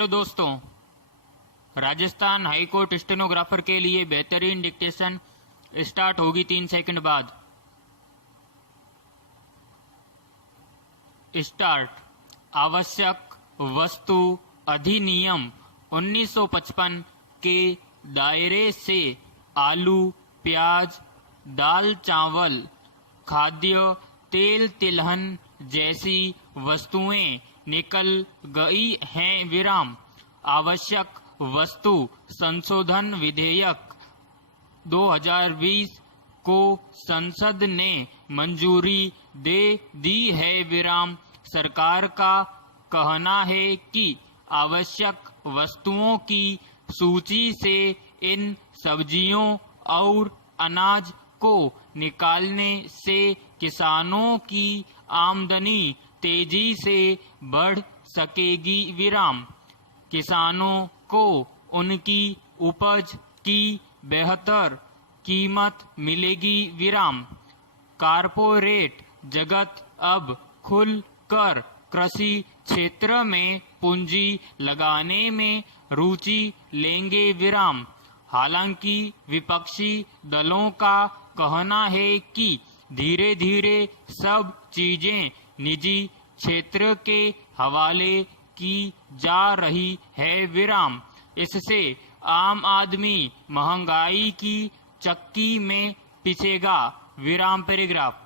Hello दोस्तों, Rajasthan high court stenographer के लिए बेहतरीन डिक्टेशन स्टार्ट होगी 3 सेकंड बाद। स्टार्ट। आवश्यक वस्तु अधिनियम 1955 के दायरे से आलू, प्याज, दाल, चावल, खाद्य तेल, तिलहन जैसी वस्तुएं निकल गई हैं। विराम। आवश्यक वस्तु संशोधन विधेयक 2020 को संसद ने मंजूरी दे दी है। विराम। सरकार का कहना है कि आवश्यक वस्तुओं की सूची से इन सब्जियों और अनाज को निकालने से किसानों की आमदनी तेजी से बढ़ सकेगी। विराम। किसानों को उनकी उपज की बेहतर कीमत मिलेगी। विराम। कारपोरेट जगत अब खुलकर कृषि क्षेत्र में पूंजी लगाने में रुचि लेंगे। विराम। हालांकि विपक्षी दलों का कहना है कि धीरे धीरे सब चीजें निजी क्षेत्र के हवाले की जा रही है। विराम। इससे आम आदमी महंगाई की चक्की में पिसेगा। विराम पैराग्राफ।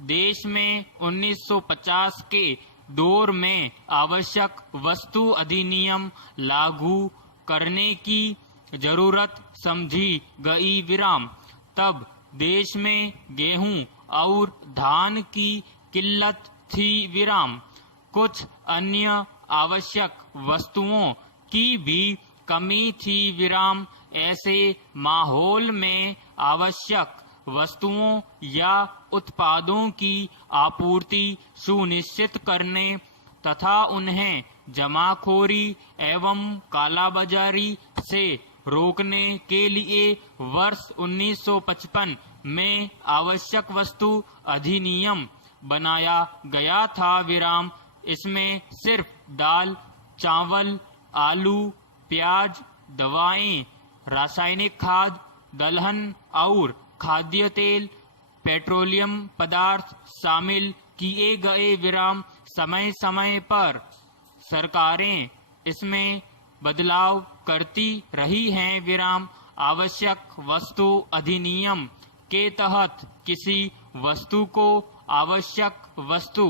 देश में 1950 के दौर में आवश्यक वस्तु अधिनियम लागू करने की जरूरत समझी गई। विराम। तब देश में गेहूं और धान की किल्लत थी। विराम। कुछ अन्य आवश्यक वस्तुओं की भी कमी थी। विराम। ऐसे माहौल में आवश्यक वस्तुओं या उत्पादों की आपूर्ति सुनिश्चित करने तथा उन्हें जमाखोरी एवं कालाबाजारी से रोकने के लिए वर्ष 1955 में आवश्यक वस्तु अधिनियम बनाया गया था। विराम। इसमें सिर्फ दाल, चावल, आलू, प्याज, दवाएं, रासायनिक खाद, दलहन और खाद्य तेल, पेट्रोलियम पदार्थ शामिल किए गए। विराम। समय समय पर सरकारें इसमें बदलाव करती रही हैं। विराम। आवश्यक वस्तु अधिनियम के तहत किसी वस्तु को आवश्यक वस्तु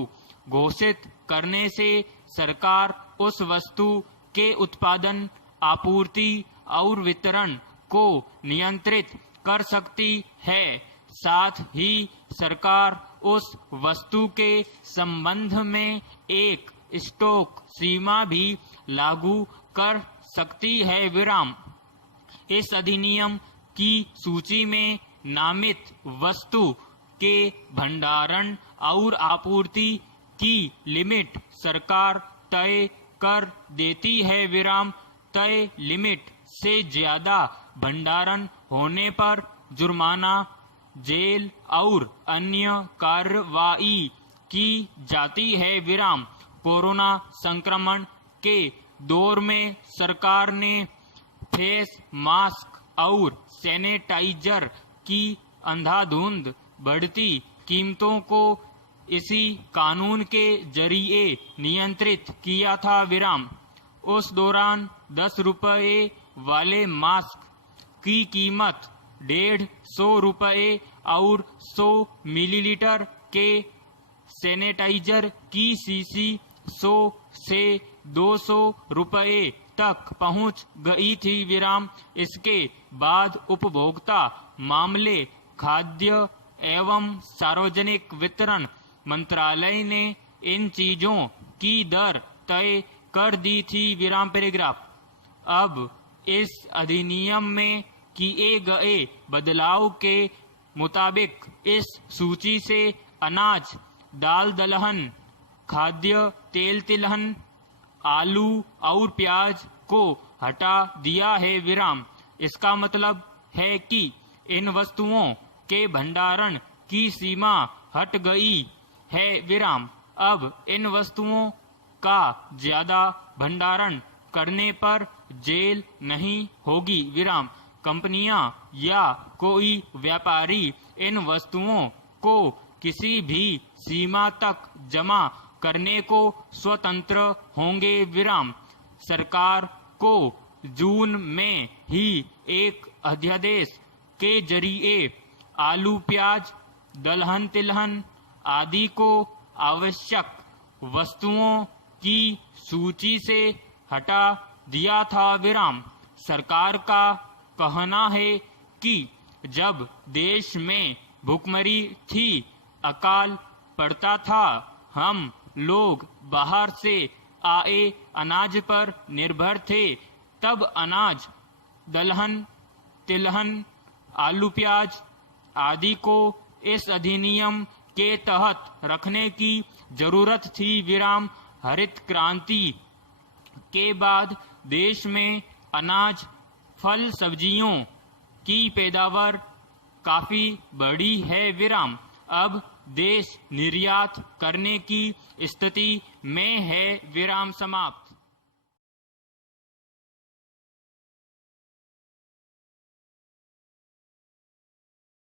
घोषित करने से सरकार उस वस्तु के उत्पादन, आपूर्ति और वितरण को नियंत्रित कर सकती है। साथ ही सरकार उस वस्तु के संबंध में एक स्टॉक सीमा भी लागू कर सकती है। विराम। इस अधिनियम की सूची में नामित वस्तु के भंडारण और आपूर्ति की लिमिट सरकार तय कर देती है। विराम। तय लिमिट से ज्यादा भंडारण होने पर जुर्माना, जेल और अन्य कार्रवाई की जाती है। विराम। कोरोना संक्रमण के दौर में सरकार ने फेस मास्क और सैनिटाइजर की अंधाधुंध बढ़ती कीमतों को इसी कानून के जरिए नियंत्रित किया था। विराम। उस दौरान 10 रुपये वाले मास्क की कीमत 150 रुपये और 100 मिलीलीटर के सैनिटाइजर की शीशी 100 से 200 रुपये तक पहुंच गई थी। विराम। इसके बाद उपभोक्ता मामले, खाद्य एवं सार्वजनिक वितरण मंत्रालय ने इन चीजों की दर तय कर दी थी। विराम पैराग्राफ। अब इस अधिनियम में किए गए बदलाव के मुताबिक इस सूची से अनाज, दाल, दलहन, खाद्य तेल, तिलहन, आलू और प्याज को हटा दिया है। विराम। इसका मतलब है कि इन वस्तुओं के भंडारण की सीमा हट गई है। विराम। अब इन वस्तुओं का ज्यादा भंडारण करने पर जेल नहीं होगी विराम। कंपनियां या कोई व्यापारी इन वस्तुओं को किसी भी सीमा तक जमा करने को स्वतंत्र होंगे विराम। सरकार को जून में ही एक अध्यादेश के जरिए आलू प्याज दलहन तिलहन आदि को आवश्यक वस्तुओं की सूची से हटा दिया था विराम। सरकार का कहना है कि जब देश में भुखमरी थी, अकाल पड़ता था, हम लोग बाहर से आए अनाज पर निर्भर थे, तब अनाज दलहन तिलहन आलू प्याज आदि को इस अधिनियम के तहत रखने की जरूरत थी विराम। हरित क्रांति के बाद देश में अनाज फल सब्जियों की पैदावार काफी बढ़ी है विराम। अब देश निर्यात करने की स्थिति में है विराम। समाप्त।